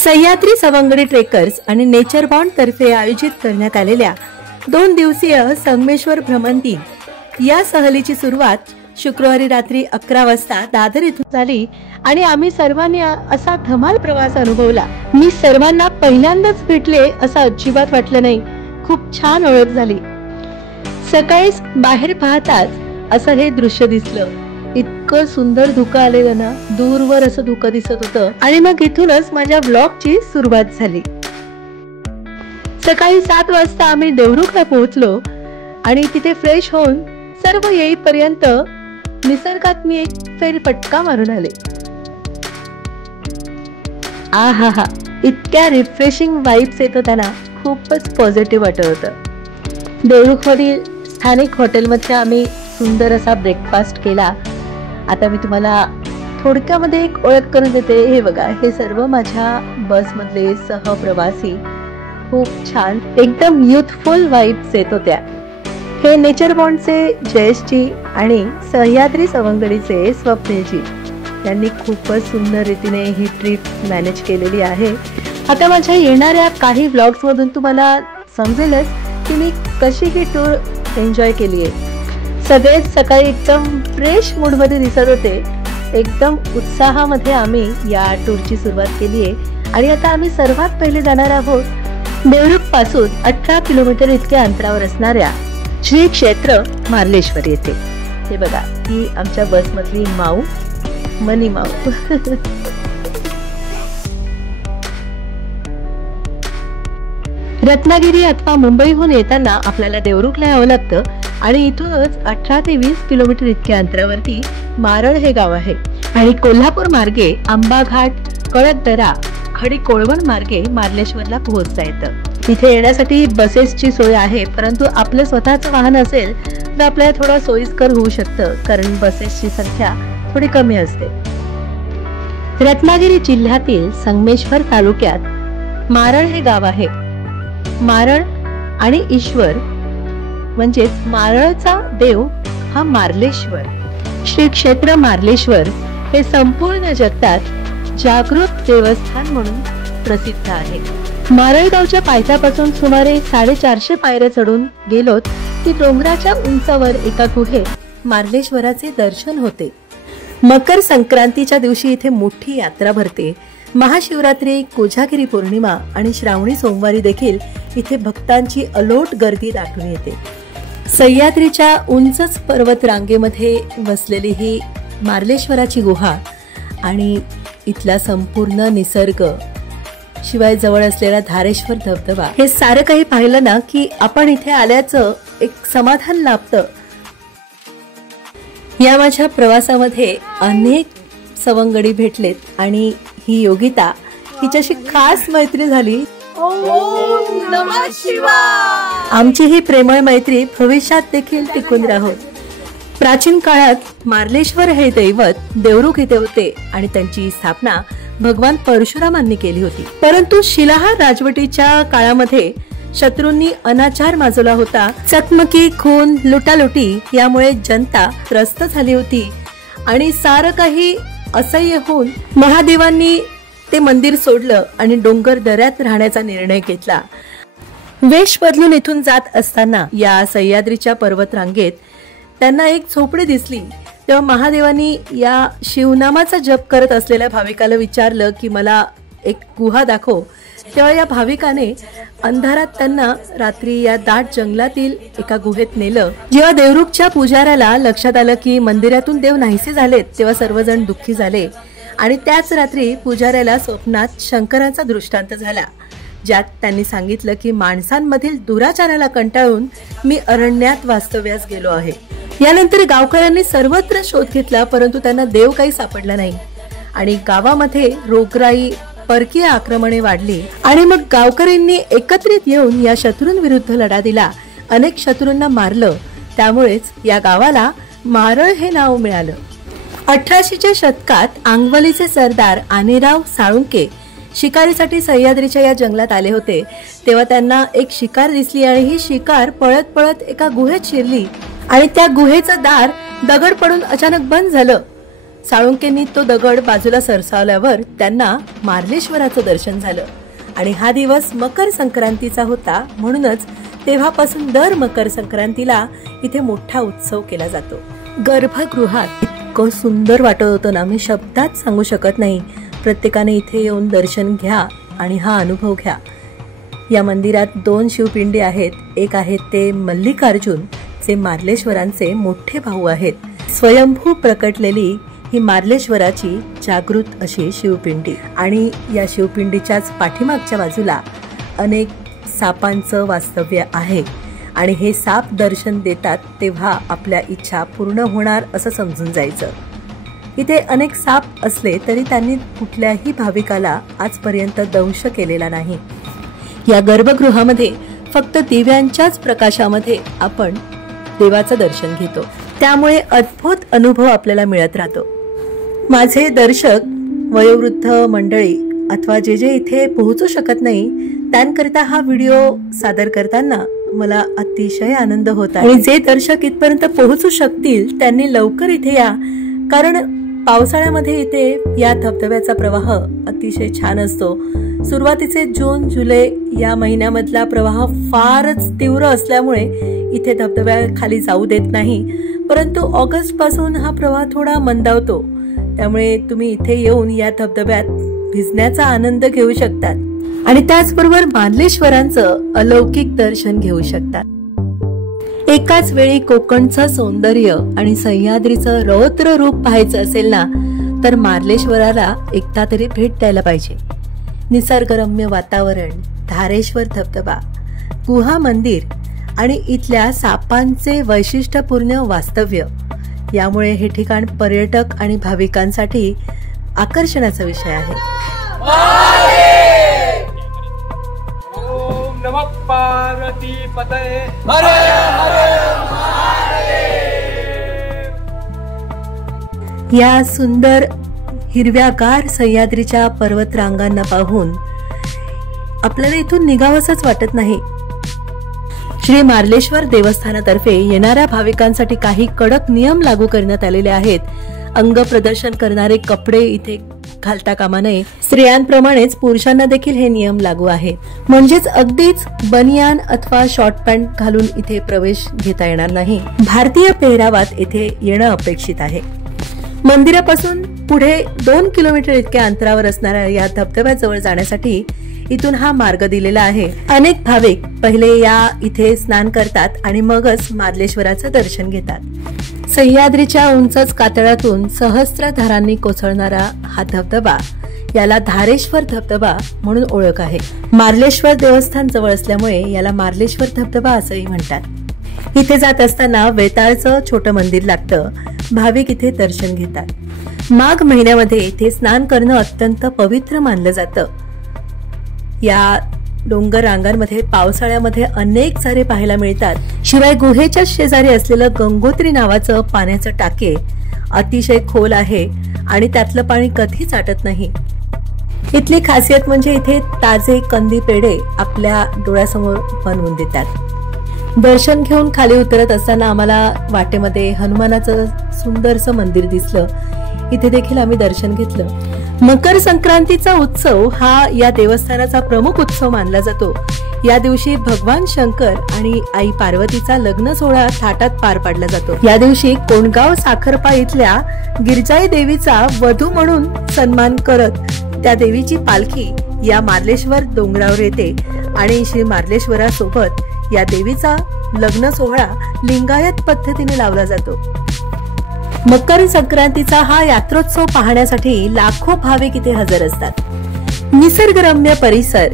सह्याद्री सवंगडी ट्रेकर्स आणि nature bond तर्फे आयोजित करण्यात आलेल्या 2 दिवसीय संगमेश्वर भ्रमंती या सहलीची सुरुवात शुक्रवारी रात्री 11 वाजता दादर येथून झाली आणि आम्ही सर्वांनी असा धमाल प्रवास अनुभवला। मी सर्वांना पहिल्यांदाच भेटले असं अजिबात वाटलं नाही। खूप छान ओळख झाली। सकाळीच बाहेर पाहताच असं हे दृश्य दिसलं। इतकं सुंदर धुकं आलेलं ना, दूरवर असं धुकं दिसत होतं आणि मग इथूनच माझ्या व्लॉगची सुरुवात झाली। सकाळी 7 वाजता आम्ही देवरुखला पोहोचलो आणि तिथे फ्रेश होऊन सर्व येईपर्यंत निसर्गात मी एक फेरफटका मारून आले। आहा, इतक्या रिफ्रेशिंग वाइब्स येत होत्या ना, खूपच पॉझिटिव्ह वाटत होतं। देवरुखमधील स्थानिक हॉटेलमध्ये आम्ही सुंदर असा ब्रेकफास्ट केला। आता मी तुम्हाला थोडक्यामध्ये एक ओळख करून देते। हे बघा, हे सर्व माझ्या बसमधले सहप्रवासी खूप छान एकदम युथफुल वाइब्स येत होत्या। हे नेचर बॉन्डचे जयेशजी आणि सह्याद्री सवंगडीचे स्वप्नीलजी यांनी खूपच सुंदर रीतीने ही ट्रिप मॅनेज केलेली आहे। आता माझ्या येणाऱ्या काही व्लॉग्स मधून तुम्हाला समजेलच की मी कशी ही टूर एन्जॉय केली आहे। सगळेच सकाळी एकदम फ्रेश मूड मध्ये दिसत होते। एकदम उत्साहामध्ये आम्ही या टूरची सुरुवात केली आहे आणि आता आम्ही सर्वात पहिले जाणार आहोत देवरुख पासून 18 किलोमीटर इतक्या अंतरावर असणाऱ्या श्री क्षेत्र मार्लेश्वर येथे। हे बघा, ही आमच्या बसमधली माऊ, मनी माऊ। रत्नागिरी अथवा मुंबईहून येताना आपल्याला देवरुखला यावं लागतं आणि इथूनच 18 ते 20 किलोमीटर इतक्या अंतरावरती मारळ हे गाव आहे आणि कोल्हापूर मार्गे आंबा घाट, कळतदरा, खडी कोळवण मार्गे मार्लेश्वरला पोहोचता येतं। तिथे येण्यासाठी बसेसची सोय आहे, परंतु आपलं स्वतःचं वाहन असेल तर आपल्याला थोडं सोयीस्कर होऊ शकतं, कारण बसेसची संख्या थोडी कमी असते। रत्नागिरी जिल्ह्यातील संगमेश्वर तालुक्यात मारळ हे गाव आहे। मारळ आणि ईश्वर म्हणजेच मारळचा देव हा मार्लेश्वर। श्री क्षेत्र मार्लेश्वर हे संपूर्ण जगतात जागृत देवस्थान म्हणून प्रसिद्ध आहे। मारळ गावच्या पायथ्यापासून सुमारे 450 पायऱ्या चढून गेलोत की डोंगराच्या उंचावर एका गुहेत मार्लेश्वराचे दर्शन होते। मकर संक्रांतीच्या दिवशी इथे मोठी यात्रा भरते। महाशिवरात्री, कोजागिरी पौर्णिमा आणि श्रावणी सोमवारी देखील इथे भक्तांची अलोट गर्दी दाटून येते। सह्याद्रीच्या उंचच पर्वत रांगेमध्ये वसलेली ही मार्लेश्वराची गुहा आणि इथला संपूर्ण निसर्ग, शिवाय जवळ असलेला धारेश्वर धबधबा, हे सारं काही पाहिलं ना की आपण इथे आल्याचं एक समाधान लाभतं। या माझ्या प्रवासामध्ये अनेक सवंगडी भेटलेत आणि ही योगिता, हिच्याशी खास मैत्री झाली। आमची ही प्रेमळ मैत्री भविष्यात देखील टिकून राहो। प्राचीन काळात मार्लेश्वर हे दैवत देवरुख इथे होते आणि त्यांची स्थापना भगवान परशुरामांनी केली होती, परंतु शिलाहार राजवटीच्या काळामध्ये शत्रूंनी अनाचार माजवला होता। चकमकी, खून, लुटालुटी यामुळे जनता त्रस्त झाली होती आणि सारं काही असह्य होऊन महादेवांनी ते मंदिर सोडलं आणि डोंगर दऱ्यात राहण्याचा निर्णय घेतला। वेश बदलून इथून जात असताना या सह्याद्रीच्या पर्वत रांगेत त्यांना एक झोपडी दिसली। तेव्हा महादेवांनी या शिवनामाचा जप करत असलेल्या भाविकाला विचारलं की मला एक गुहा दाखव। तेव्हा या भाविकाने अंधारात त्यांना रात्री या दाट जंगलातील एका गुहेत नेलं। जेव्हा देवरुखच्या पुजाऱ्याला लक्षात आलं की मंदिरातून देव नाहीसे झालेत, तेव्हा सर्वजण दुःखी झाले आणि त्याच रात्री पुजाऱ्याला स्वप्नात शंकराचा दृष्टांत झाला, ज्यात त्यांनी सांगितलं की माणसांमधील दुराचाराला कंटाळून मी अरण्यात वास्तव्यास गेलो आहे। यानंतर गावकऱ्यांनी सर्वत्र शोध घेतला, परंतु त्यांना देव काही सापडला नाही आणि गावामध्ये रोगराई, परकीय आक्रमणे वाढली आणि मग गावकऱ्यांनी एकत्रित येऊन या शत्रूंविरुद्ध लढा दिला। अनेक शत्रूंना मारलं, त्यामुळेच या गावाला मारळ हे नाव मिळालं। 1800च्या शतकात आंगवलीचे सरदार आनेराव साळुंके शिकारीसाठी सह्याद्रीच्या या जंगलात आले होते। तेव्हा त्यांना एक शिकार दिसली आणि ही शिकार पळत पळत एका गुहेत शिरली आणि त्या गुहेचं दार दगड पडून अचानक बंद झालं। साळुंकेंनी तो दगड बाजूला सरसावल्यावर त्यांना मार्लेश्वराचं दर्शन झालं आणि हा दिवस मकर संक्रांतीचा होता, म्हणूनच तेव्हापासून दर मकर संक्रांतीला इथे मोठा उत्सव केला जातो. गर्भगृहात इतकं सुंदर वाटत होतं ना, मी शब्दात सांगू शकत नाही. प्रत्येकाने इथे येऊन दर्शन घ्या आणि हा अनुभव घ्या. या मंदिरात 2 शिवपिंडी आहेत. एक आहेत ते मल्लिकार्जुन, जे मार्लेश्वरांचे मोठे भाऊ आहेत. स्वयंभू प्रकटलेली ही मार्लेश्वराची जागृत अशी शिवपिंडी आणि या शिवपिंडीच्याच पाठीमागच्या बाजूला अनेक सापांचं वास्तव्य आहे आणि हे साप दर्शन देतात तेव्हा आपल्या इच्छा पूर्ण होणार असं समजून जायचं. इथे अनेक साप असले तरी त्यांनी कुठल्याही भाविकाला आजपर्यंत दंश केलेला नाही. या गर्भगृहामध्ये फक्त दिव्यांच्याच प्रकाशामध्ये आपण देवाचं दर्शन घेतो, त्यामुळे अद्भुत अनुभव आपल्याला मिळत राहतो. माझे दर्शक वयोवृद्ध मंडळी अथवा जे इथे पोहोचू शकत नाही त्यांकरिता हा व्हिडिओ सादर करताना मला अतिशय आनंद होत आहे. आणि जे दर्शक इथपर्यंत पोहोचू शकतील त्यांनी लवकर इथे या, कारण पावसाळ्यामध्ये इथे या धबधब्याचा प्रवाह अतिशय छान असतो. सुरुवातीचे जून जुलै या महिन्यामधला प्रवाह फारच तीव्र असल्यामुळे इथे धबधब्या खाली जाऊ देत नाही, परंतु ऑगस्ट पासून हा प्रवाह थोडा मंदावतो. त्यामुळे तुम्ही इथे येऊन या धबधब्यात भिजण्याचा आनंद घेऊ शकतात आणि त्याचबरोबर मार्लेश्वरांचं अलौकिक दर्शन घेऊ शकतात. एकाच वेळी कोकणचं सौंदर्य आणि सह्याद्रीचं रौद्र रूप पाहायचं असेल ना, तर मार्लेश्वराला एकदा तरी भेट द्यायला पाहिजे. निसर्गरम्य वातावरण, धारेश्वर धबधबा, गुहा मंदिर आणि इथल्या सापांचे वैशिष्ट्यपूर्ण वास्तव्य यामुळे हे ठिकाण पर्यटक आणि भाविकांसाठी आकर्षणाचा विषय आहे. ओम नमः पार्वती पतये हरे हरे. या सुंदर हिरव्यागार सह्याद्रीच्या पर्वतरांगांना पाहून आपल्याला इथून निघावंसच वाटत नाही. श्री मार्लेश्वर देवस्थानातर्फे येणाऱ्या भाविकांसाठी काही कडक नियम लागू करण्यात आलेले आहेत. अंग प्रदर्शन करणारे कपडे इथे घालता कामा नये. स्त्रियांप्रमाणेच पुरुषांना देखील हे नियम लागू आहेत. म्हणजेच अगदीच बनियान अथवा शॉर्ट पॅन्ट घालून इथे प्रवेश घेता येणार नाही. भारतीय पेहरावात इथे येणं अपेक्षित आहे. मंदिरापासून पुढे 2 किलोमीटर इतक्या अंतरावर असणाऱ्या या धबधब्याजवळ जाण्यासाठी इथून हा मार्ग दिलेला आहे. अनेक भाविक पहिले या इथे स्नान करतात आणि मगच मार्लेश्वराचं दर्शन घेतात. सह्याद्रीच्या उंचच कातळातून सहस्त्रधारांनी कोसळणारा हा धबधबा याला धारेश्वर धबधबा म्हणून ओळख आहे. मार्लेश्वर देवस्थान जवळ असल्यामुळे याला मार्लेश्वर धबधबा असंही म्हणतात. इथे जात असताना वेताळचं छोटं मंदिर लागतं. भाविक इथे दर्शन घेतात. माघ महिन्यामध्ये इथे स्नान करणं अत्यंत पवित्र मानलं जातं. या डोंगर रांगांमध्ये पावसाळ्यामध्ये अनेक झरे पाहायला मिळतात. शिवाय गुहेच्या शेजारी असलेलं गंगोत्री नावाचं पाण्याचं टाके अतिशय खोल आहे आणि त्यातलं पाणी कधीच आटत नाही. इथली खासियत म्हणजे इथे ताजे कंदी पेढे आपल्या डोळ्यासमोर बनवून देतात. दर्शन घेऊन खाली उतरत असताना आम्हाला वाटेमध्ये हनुमानाचं सुंदरसं मंदिर दिसलं. इथे देखील आम्ही दर्शन घेतलं. मकर संक्रांतीचा उत्सव हा या देवस्थानाचा प्रमुख उत्सव मानला जातो. या दिवशी भगवान शंकर आणि आई पार्वतीचा लग्न सोहळा थाटात पार पाडला जातो. या दिवशी कोंडगाव साखरपा इथल्या गिरजाई देवीचा वधू म्हणून सन्मान करत त्या देवीची पालखी या मार्लेश्वर डोंगरावर येते आणि श्री मार्लेश्वरासोबत या देवीचा लग्न सोहळा लिंगायत पद्धतीने लावला जातो. मकर संक्रांतीचा हा यात्रोत्सव पाहण्यासाठी लाखो भाविक इथे हजर असतात. निसर्गरम्य परिसर,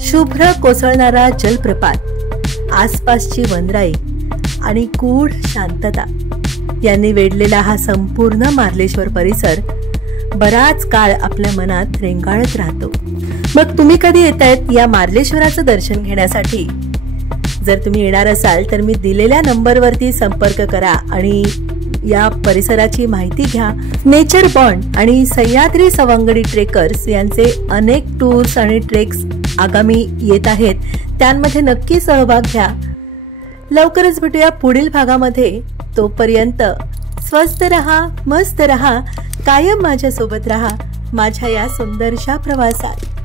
शुभ्र कोसळणारा जलप्रपात, आसपासची वनराई आणि गूढ शांतता यांनी वेढलेला हा संपूर्ण मार्लेश्वर परिसर बराच काळ आपल्या मनात रेंगाळत राहतो. मग तुम्ही कधी येतायत या मार्लेश्वराचं दर्शन घेण्यासाठी? जर तुम्ही येणार असाल तर मी दिलेल्या नंबरवरती संपर्क करा आणि या परिसराची माहिती घ्या. नेचर बॉन्ड आणि सह्याद्री सवंगडी ट्रेकर्स यांचे अनेक टूर्स आणि ट्रेक्स आगामी येत आहेत. त्यांमध्ये नक्की सहभाग घ्या. लवकरच भेटूया पुढील भागामध्ये. तोपर्यंत स्वस्त रहा, मस्त रहा, कायम माझ्या सोबत रहा माझ्या या सुंदरशा प्रवासात.